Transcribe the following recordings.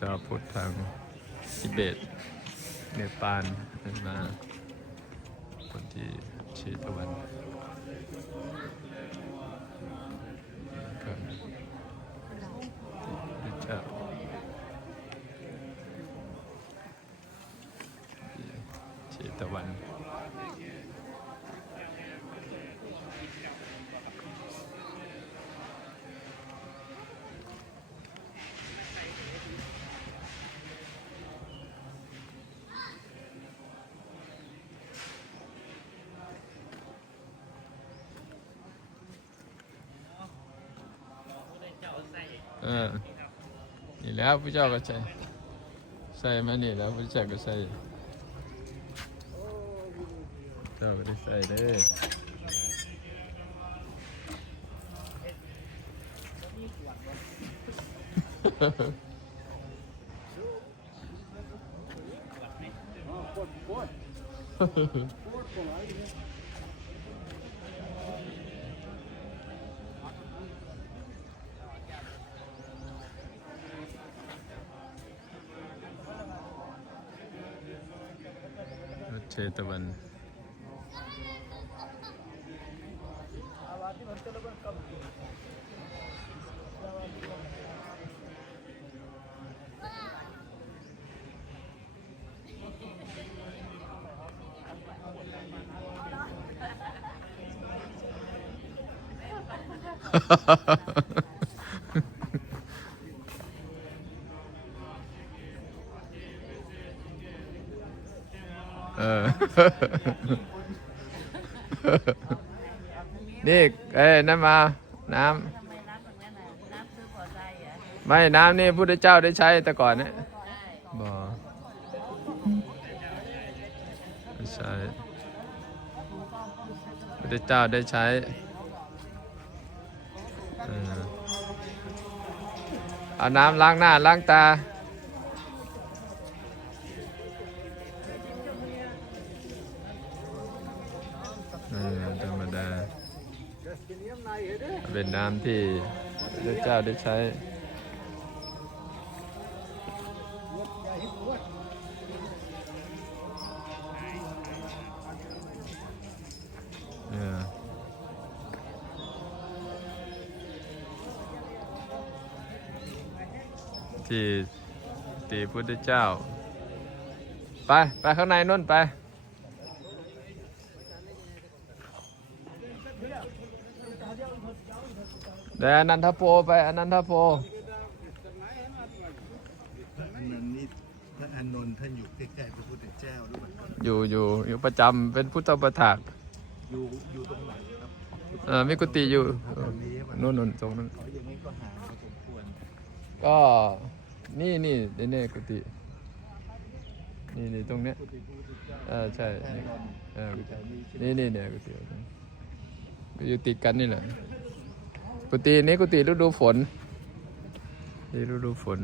เจ้าพุทธทางทิเบตเนปาลเดินมาคนที่ชีตะวันครับที่เจ้าชีตะวัน ออนี่แล้วพระเจ้าก็ใส่ใส่มานี่แล้วพระเจ้าก็ใส่เจ้าก็ได้ใส่เด้อวัดเชต วันเออ นี่เอ้ยน้ำมา น้ทำไมน้ำตรงนั้นน่ะน้ำซื้อพอใจอะำไม่น้ำนี่พุทธเจ้าได้ใช้แต่ก่อนเนี่ยได้บ่ไม่ใช่พุทธเจ้าได้ใช้เออเอาน้ำล้างหน้าล้างตา เป็นน้ำที่พระเจ้าได้ใช้เออที่ตีพุทธเจ้า ไป ไปข้างในนู่นไป เดี๋ยวอนันทโปไปอนันทโปอันนั้นนี่พระอานนท์ท่านอยู่ใกล้ๆพระพุทธเจ้าด้วยอยู่อยู่อยู่ประจำเป็นพุทธประถากอยู่อยู่ตรงไหนครับเออมีกุฏิอยู่ตรงนี้มันนู่นนู่นตรงนั้นขออย่างนี้ก็หาพอสมควรก็นี่นี่นี่นี่กุฏินี่นี่ตรงเนี้ยพุทธพุทธเจ้าเออใช่พระนี่อานนท์เออกุฏิแถวนี้ใช่ไหมนี่นี่เนี่ยกุฏิอยู่ติดกันนี่แหละ กุฏินี้กุฏิฤดูฝนนี่ฤดูฝน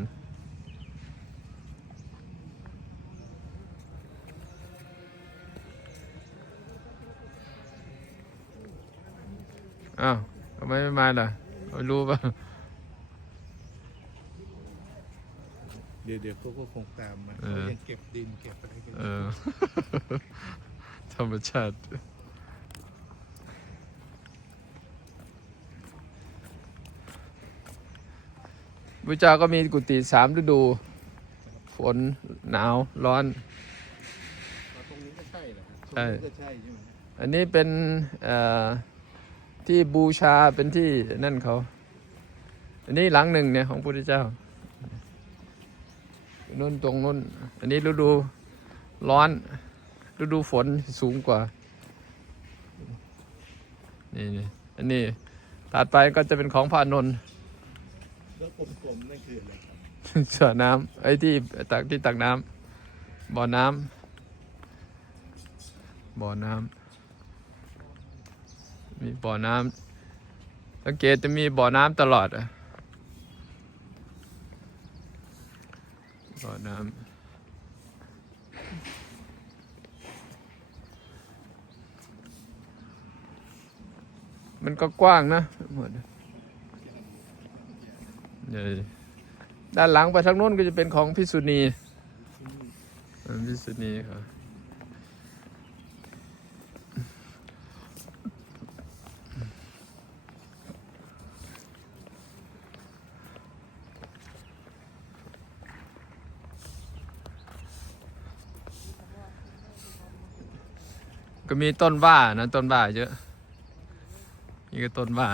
อ้าวทำไมไม่มาล่ะไม่รู้ป่ะ เดี๋ยวเดี๋ยวเขาก็คงตามมาเออเขายังเก็บดินเก็บอะไรกันอเอยู่ อ ธรรมชาติ พระเจ้าก็มีกุฏิสามฤดู ฝนหนาวร้อนตรงนี้ก็ใช่เหรอครับใช่ตรงนี้ก็ใช่ใช่ไหมอันนี้เป็นเอ่อที่บูชาเป็นที่นั่นเขา อันนี้หลังหนึ่งเนี่ยของพระพุทธเจ้านุ่นตรงนุ่น อันนี้ฤดูร้อน ฤดูฝนสูงกว่า นี่นี่อันนี้ตัดไปก็จะเป็นของพระอานนท์ แล้วกลมๆนั่นคืออะไรครับสือน้ำไอ้ที่ตักที่ตักน้ำบ่อน้ำบ่อน้ำมีบ่อน้ำสังเกตจะมีบ่อน้ำตลอดอะบ่อน้ำมันก็กว้างนะหมด ด้านหลังไปทางโน้นก็จะเป็นของพิสุนีเออพิสุนีครับก็มีต้นว่านะต้นว่าเยอะนี่ก็ต้นว่า